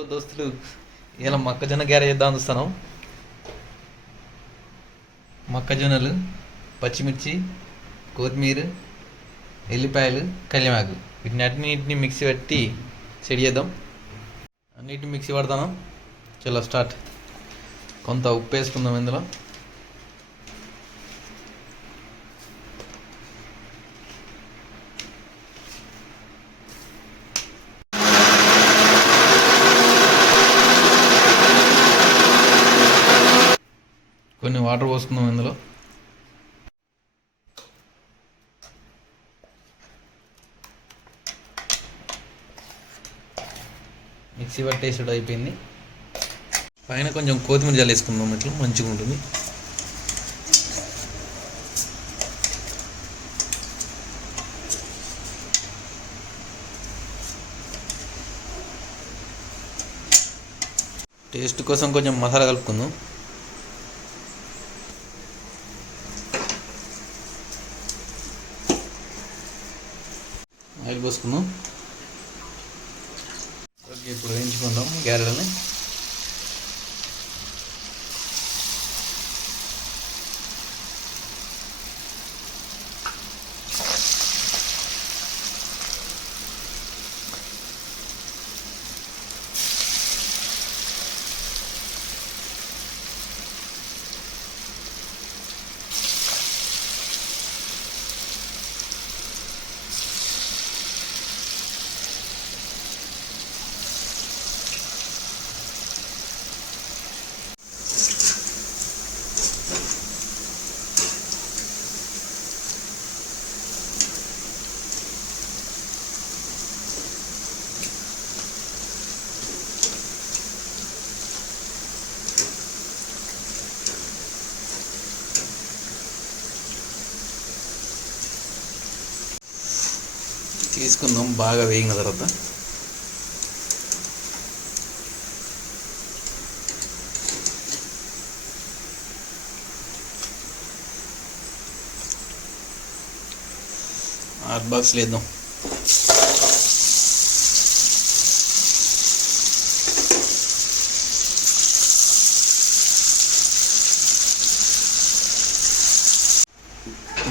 Hello దోస్తులు. ఇలా మొక్కజొన్న గ్యారె చేద్దాం చూస్తాను మొక్కజొన్నలు పచ్చిమిర్చి కొత్తిమీర ఎల్లిపాయలు కళ్యమాకు వీటిని అన్నింటిని మిక్సీ పెట్టి చెడి చేద్దాం. అన్నిటిని మిక్సీ పడతాను. చలో స్టార్ట్. కొంత ఉప్పు వేసుకుందాం ఇందులో. కొన్ని వాటర్ పోసుకుందాం ఇందులో. మిక్సీ పట్టేసాడు అయిపోయింది. పైన కొంచెం కొత్తిమీర జల్లేసుకుందాం ఇట్లా మంచిగా ఉంటుంది. టేస్ట్ కోసం కొంచెం మసాలా కలుపుకుందాం. ఆయిల్ పోసుకుందాం. ఓకే ఇప్పుడు వేయించుకుందాం గ్యారెలని తీసుకుందాం బాగా వేగిన తర్వాత. ఆర్ బాక్స్ లేద్దాం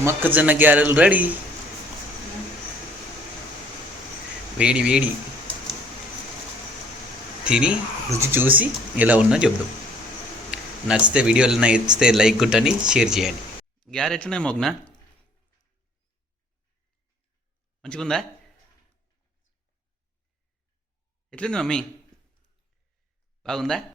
మొక్కజొన్న గ్యారెలు రెడీ. వేడి వేడి తిని రుచి చూసి ఎలా ఉన్నా చెప్దాం నచ్చితే వీడియోలు నచ్చితే లైక్ కొట్టండి షేర్ చేయండి. గ్యారెట్ ఎట్లున్నాయి మొగ్నా? మంచిగుందా? ఎట్లుంది మమ్మీ? బాగుందా?